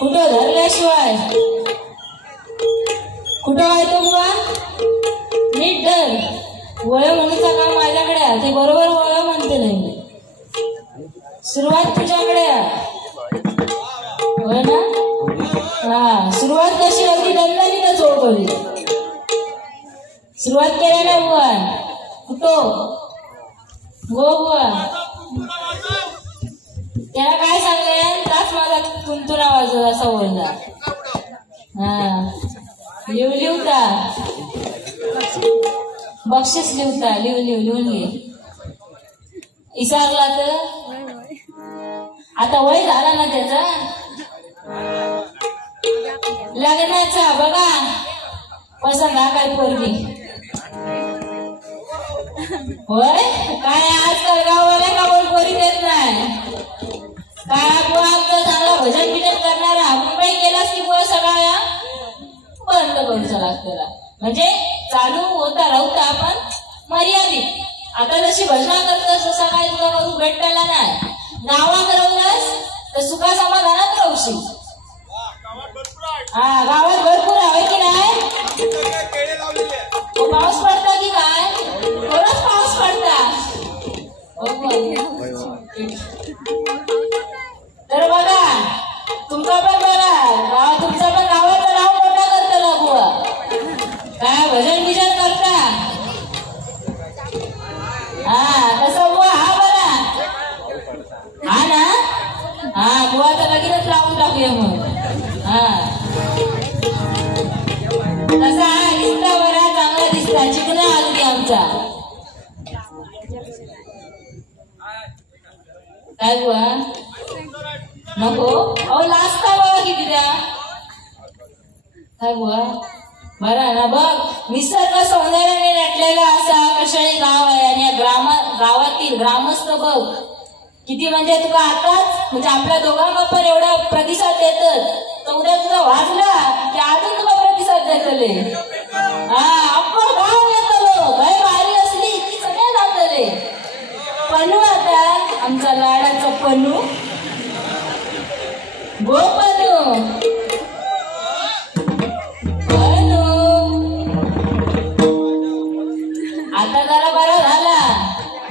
कुठं धरल्याशिवाय कुठं आहे तो बुवा नीट धर. वय म्हणूचा काम माझ्याकडे आहे ते बरोबर वय म्हणते नाही. सुरुवात तुझ्याकडे आहे होय ना. हा सुरुवात कशी अगदी दणदणीनं चोळली. सुरुवात केल्या ना बुवा. कुठं गो बुवा त्याला काय सांगले ताच माझा तुंतुना वाजव असा बोलला. हा लिहता बक्षीस लिहून घे. इसारला तर आता वय झाला ना त्याचा लग्नाचा. बघा पसंत हा काय पोरगी होय काय आजकाल गावाला का बोल पोरी देत नाही. काय बुवा चांगला भजन बिजन करणारा मुंबई गेलास की बुवा सगळा बंद करूचा लागतं. म्हणजे चालू होता राहता आपण मर्यादित. आता जशी भजना करतोस तसा काय तुला करू भेटला नाही. गावात राहूनच तर सुखा समाधानात राहूशी. हा गावात भरपूर आहे की नाही. पाऊस पडता की काय थोडाच पाऊस पडता. तर बघा तुमचा पण बघा तुमचा पण गावाचं नाव मोठा करता बुवा. काय भजन बिजन करता हा तसं बुवा हा बरा हा ना. हा बुवा तर लगेच लावून टाकूया मग. हा तसा हा दिसता बरा चांगला दिसता चिकना आलती आमचा. काय बुवा नको अहो लाजता बघा किती द्या. काय बुवा बरा ना बघ निसर्ग सौंदर्याने नटलेला असा कशाळी गाव आहे. आणि या गावातील ग्रामस्थ बघ किती म्हणजे तुला आताच म्हणजे आपल्या दोघांना पण एवढा प्रतिसाद देतात. तर उद्या तुझा वाजला की अजून तुला प्रतिसाद देतले. हा अप्पा गाव येतलो काय भारी असली की सगळे जातले. पन्नू आता आमचा लाडाचा पन्नू गो पन्नू आता जरा बरा झाला.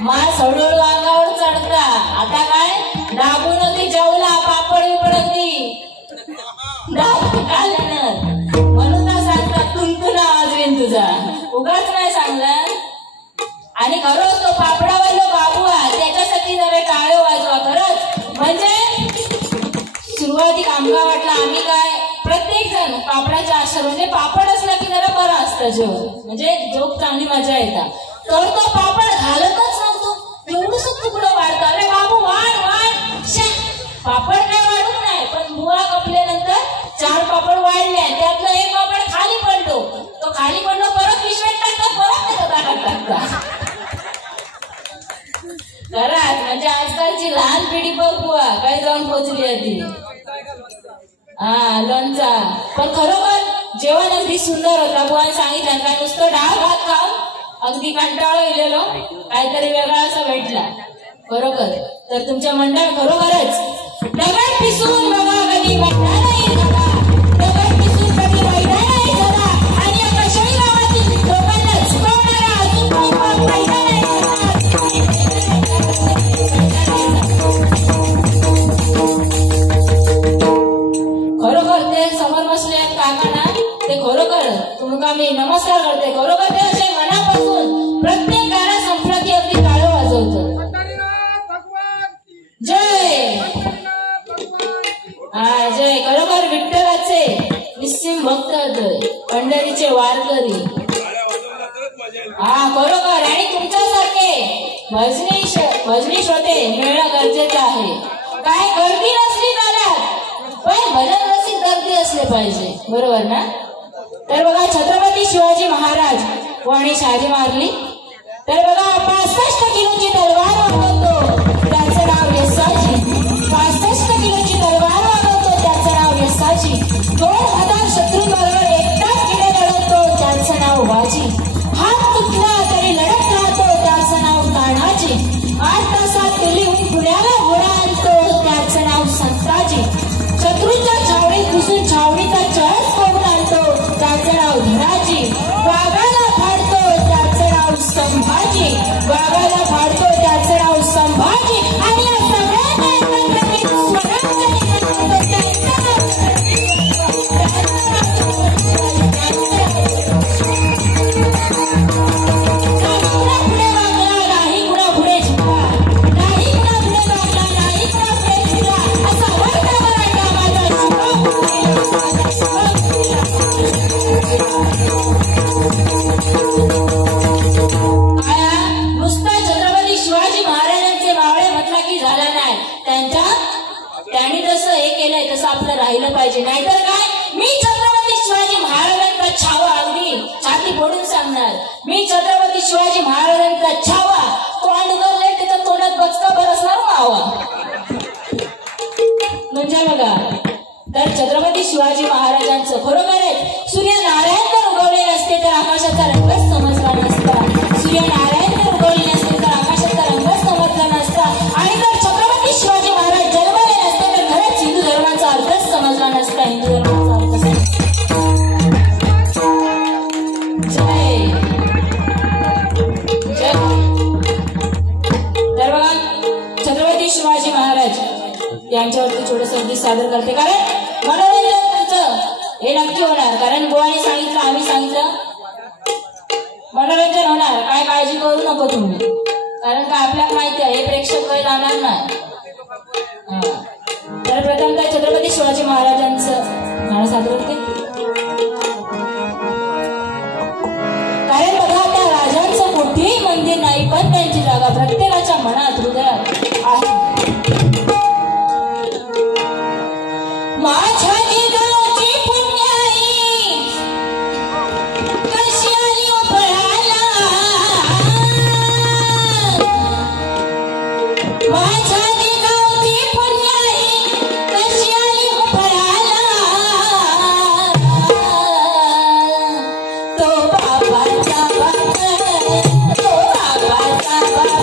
मास हळूहळू अंगावर चढता. आता काय दाबून होती जेवला पापड बिपड दाबून खाल्ल्यानं म्हणून ना सांगतात तुंतुना वाजवेन तुझा उगाच नाही सांगला. आणि खरंच तो पापडावालो बाबू आहे त्याच्यासाठी जरा टाळ्या वाजवा खरंच. म्हणजे सुरुवातीक आमका वाटलं आम्ही काय प्रत्येक जण पापडाच्या आशा म्हणजे पापड असला की जरा बरं असतं जेवण म्हणजे जोक चांगली मजा येतात. तर तो पापड घालतच नव्हतो. एवढंच तुकडं वाढतं. अरे बाबू वाढ वाढ शे पापड काय वाढत नाही पण बुवा कपल्यानंतर 4 पापड वाढले त्यातलं एक पापड खाली पडलो. तो खाली पडलो परत पिशवीत टाकतात परत टाकता घरात. म्हणजे आजकालची लहान पिढी बघ बुवा काय जाऊन पोचली होती. हा लोणचा पण खरोखर जेवण अगदी सुंदर होता. बुवाने सांगितलं काय नुसतं डाळ भात खाऊन अगदी कंटाळा गेलेलो काहीतरी वेगळा असा भेटला बरोबर. तर तुमच्या मंडळ खरोखरच दगड पिसून बघा कधी मोठा नाही झाला. दगड पिसून कधी मैदा नाही झाला. आणि या कशाही गावातील लोकांना झुकवणारा अजून खूप मैदा नाही झाला. खरोखर ते समोर बसले काकांना ते खरोखर तुमका मी नमस्कार करते. खरोखर ते असे मनापासून प्रत्येक गाणं संपलं की अगदी टाळं वाजवतं. जय हा जय. खरोखर विठ्ठलाचे निस्सिम भक्त पंढरीचे वारकरी हा खरोखर. आणि तुमच्यासारखे भजनी श्रोते मिळणं गरजेचं आहे. काय गर्दी नसली चालत पण भजन रसिक गर्दी असले पाहिजे बरोबर ना. तर बघा छत्रपती शिवाजी महाराज कोणी शादी मारली तर बघा 65 किलोची तलवार वागवतो त्याचं नाव यसाची. 65 किलोची तलवार वागवतो त्याचं नाव यसाची. 2000 शत्रूंबरोबर एकटाच किडे लढवतो त्याचं नाव वाजी. हात तुटला तरी लढत राहतो त्याचं नाव तानाजी. 8 तासात दिल्लीहून पुण्याला घोडा आणतो त्याचं नाव संताजी. शत्रूच्या छावणीत केलं पाहिजे. नाहीतर काय, मी छत्रपती शिवाजी महाराजांचा छावा, अगदी छाती फोडून सांगणार, मी छत्रपती शिवाजी महाराजांचा छावा, तोंड गरले त्याच्या तोंडात बचका बरसणार मावा. म्हणजे बघा, तर छत्रपती शिवाजी महाराजांचं खरोखरच सूर्यनारायण जर उगवले नसते तर आकाशाचा रंगच समजला नसता. सूर्यनारायण जर उगवले नसते तर आकाशाचा रंगच समजला नसता. आणि जर छत्रपती शिवाजी महाराज जन्मले नसते तर खरंच हिंदू धर्माचा अर्थच समजला नसता. हिंदू धर्माचा अर्थ जय जय. तर बघा, छत्रपती शिवाजी महाराज यांच्यावरती थोडंसं अगदी सादर करते, कारण मनोरंजन तुमचं हे नक्की होणार. कारण गोवाने सांगितलं, आम्ही सांगितलं, मनोरंजन होणार, काय काळजी करू नको तुम्ही. कारण का आपल्याला माहिती आहे हे प्रेक्षक काही जाणार नाही. तर प्रथमतः छत्रपती शिवाजी महाराजांचं गाणं सादर करते. कारण बघा, त्या राजांचं कुठेही मंदिर नाही, पण त्यांची जागा प्रत्येकाच्या मनात, हृदयात आहे. माझ्या जिजाऊची पुण्याई कशी आली उफळाला, माझ्या जिजाऊची पुण्याई कशी आली उफळाला, तो बाबाचा बाप, तो बाबाचा बाप,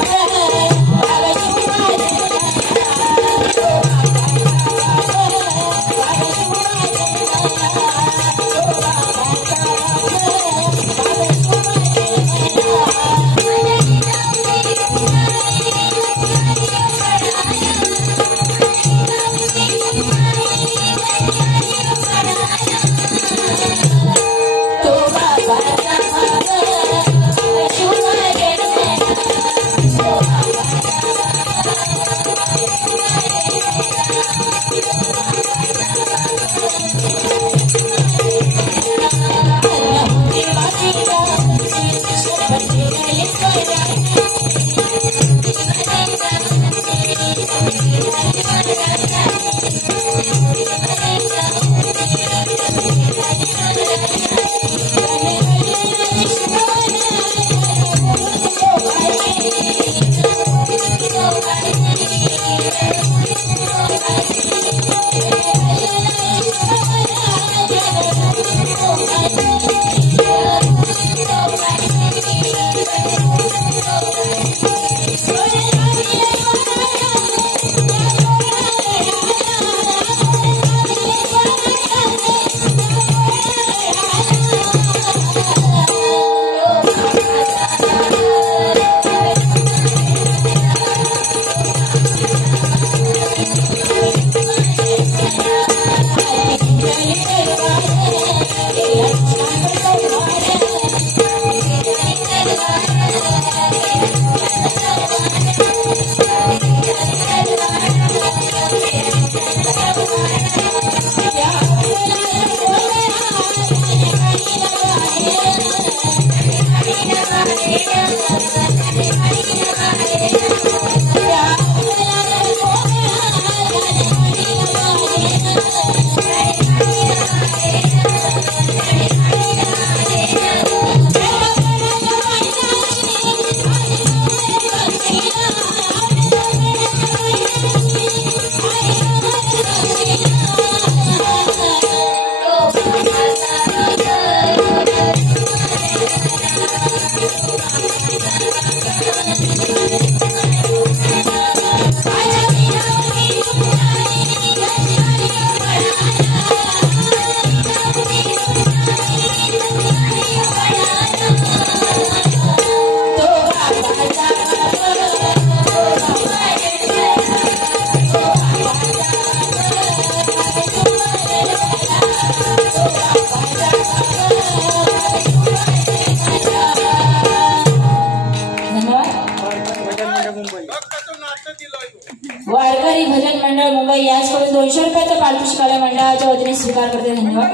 वारकरी भजन मंडळ मुंबई याचकडून 200 रुपयाचा पारितोषिक मंडळाच्या वतीने स्वीकार करते. धन्यवाद.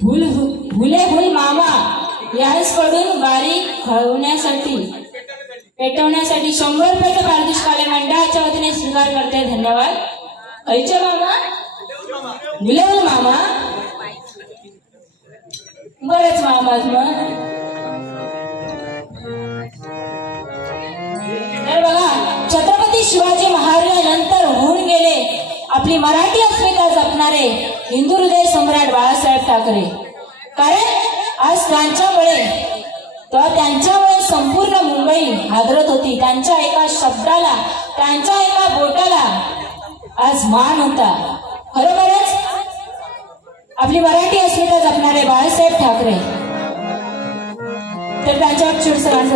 फुले फुल मामा याचकडून गाडी खळवण्यासाठी पेटवण्यासाठी 100 रुपयाचं पारितोषिक मंडळाच्या वतीने स्वीकार करते. धन्यवाद. ऐच्या मामा विलवल मामा बरेच मामा मग. तर बघा, छत्रपती शिवाजी महाराजांनंतर होऊन गेले आपली मराठी अस्मिता जपणारे हिंदू हृदय सम्राट बाळासाहेब ठाकरे. कारण आज त्यांच्यामुळे संपूर्ण मुंबई हादरत होती. त्यांच्या एका शब्दाला, त्यांच्या एका बोटाला आज मान होता. खरोखरच आपली मराठी अस्मिता जपणारे बाळासाहेब ठाकरे. तर त्यांच्यावर छोटस गाणं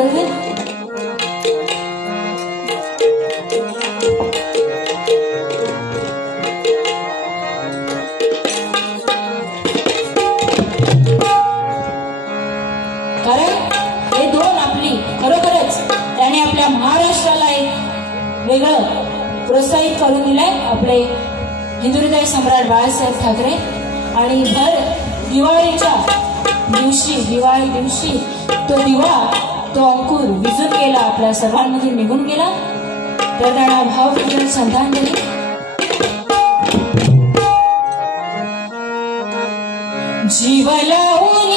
खरोखरच त्याने आपल्या महाराष्ट्राला एक वेगळं प्रोत्साहित करून दिलंय आपले हिंदू हृदय सम्राट बाळासाहेब ठाकरे. आणि भर दिवाळी दिवशी तो दिवा, तो अंकुर विझून गेला, आपल्या सर्वांमध्ये निघून गेला. तर त्यांना भावपूर्ण श्रद्धांजली. जीव लावून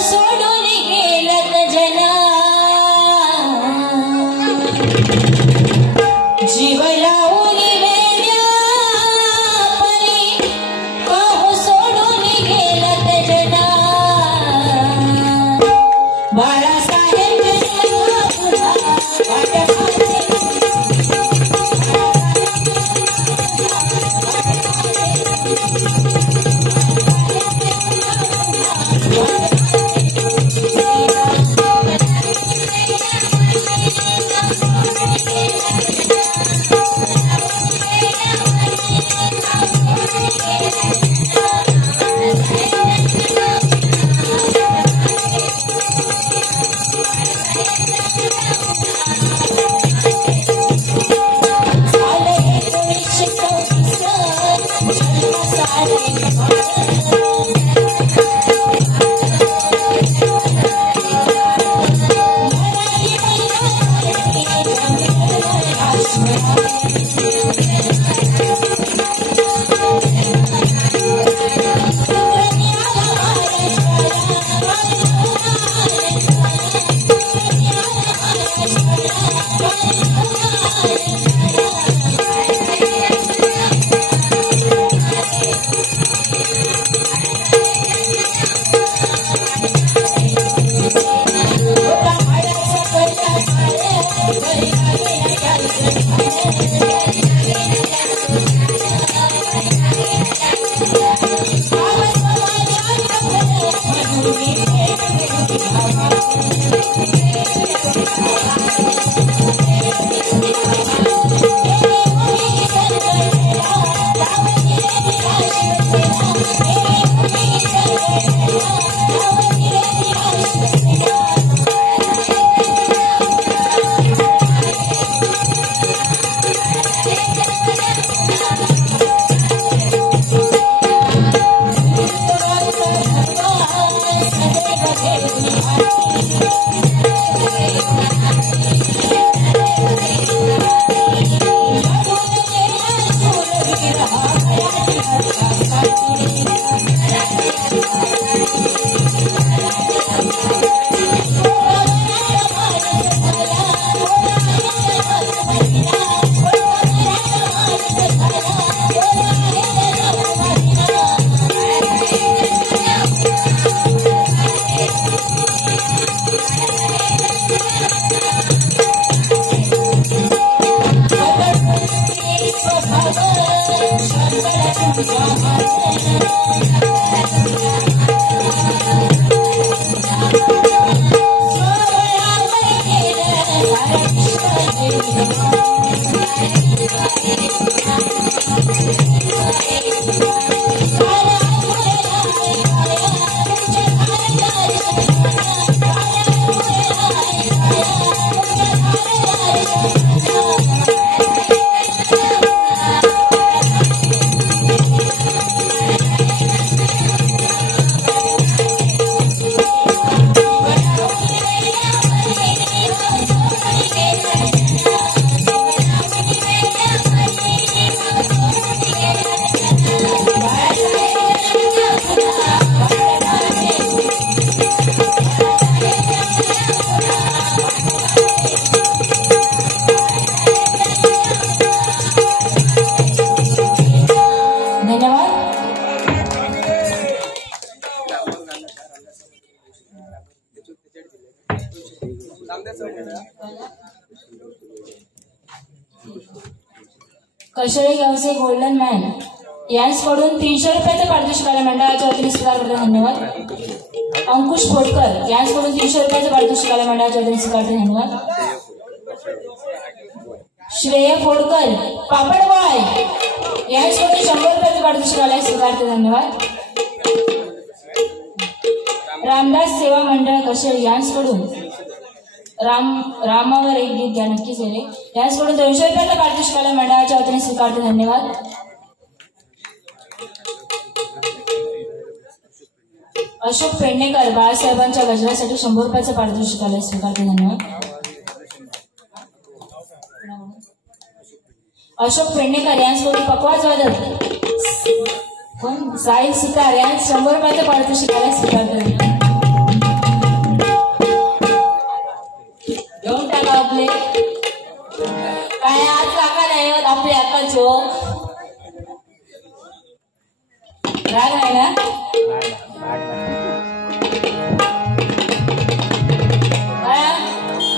सोडून गेलत जना, जीव लावून वेड्या परी काहू सोडून गेलत जना. बाळासाहेब कशळे गावचे गोल्डन मॅन यांच्याकडून 300 रुपयाचं पारितोषिक आलं. मंडळाच्या वतीने स्वीकार करते, धन्यवाद. अंकुश खोडकर यांच्याकडून 300 रुपयाचं पारितोषिक आलं. मंडळाच्या वतीने स्वीकार करते, धन्यवाद. श्रेय खोडकर पापडवाय यांच्याकडून 100 रुपयाचं पारितोषिक आलं. स्वीकार करते, धन्यवाद. रामदास सेवा मंडळ कशळे यांच्याकडून रामावर एक गीत घ्या नक्कीच आहे. यांच्याकडून 200 रुपयाचं पारितोषिक आलं. मंडळाच्या वतीने स्वीकार करते, धन्यवाद. अशोक पेडणेकर बाळासाहेबांच्या गजरासाठी 100 रुपयाचं पारितोषिक आलं. स्वीकार करते, धन्यवाद. अशोक पेडणेकर यांच्याकडून पकवाज वादक कोण साहिल सुतार यांना 100 रुपयाचं पारितोषिक आलं. स्वीकार करते. घेऊन टाका आपले काय आज काका नाही होत आपले अक्का चोक राग नाही ना.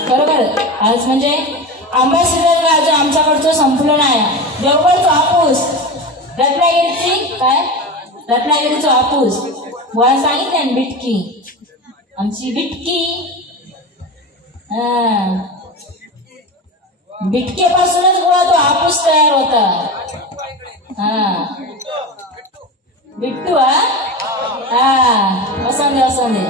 बरोबर आज म्हणजे आंबा सीझन अजून आमच्याकडचं संपलं नाही. देवगडचा हापूस रत्नागिरीची काय रत्नागिरीचा हापूस मला सांगितलं ना बिटकी आमची बिटकी बिटकेपासूनच गोळा तो हापूस तयार होता. बिट्टू वसंदे वसंदे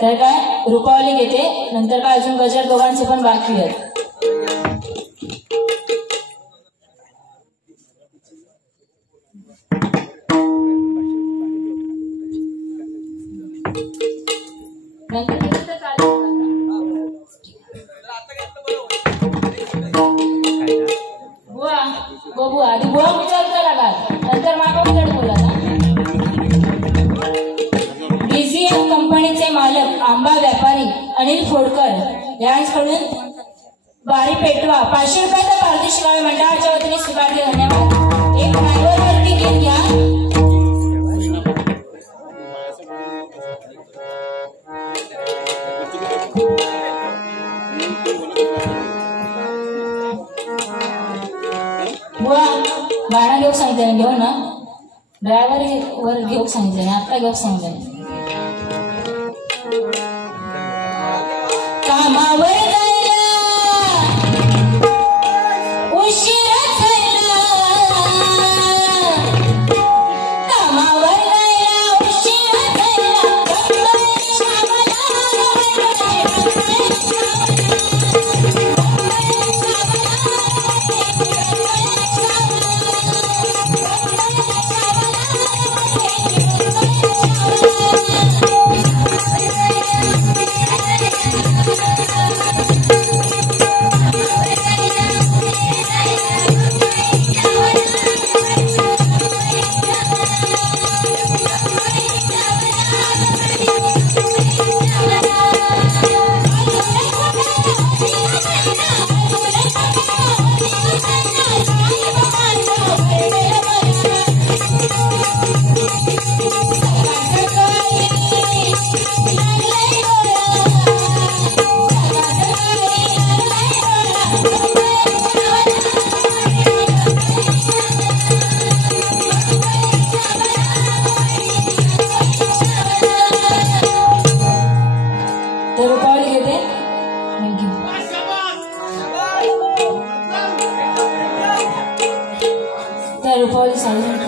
तर काय रुपावली घेते नंतर काय अजून गजर दोघांचे पण बाकी आहेत. बुवा बबू आधी बुवा विचारता लागला नंतर माका उलट बोला. डीसीएम कंपनीचे मालक आंबा व्यापारी अनिल फोडकर यांच्याकडून बारी पेटवा 500 रुपयाचा पारितोषिक मंडळाच्या वतीने स्वीकारले. धन्यवाद. एक ड्रायव्हरवरती घेऊन घ्या. बुवा गाणं घेऊ सांगितलं घेऊ ना ड्रायव्हर वर घेऊ सांगितलं आता घेऊ सांगितलं. कामावर बोल सांग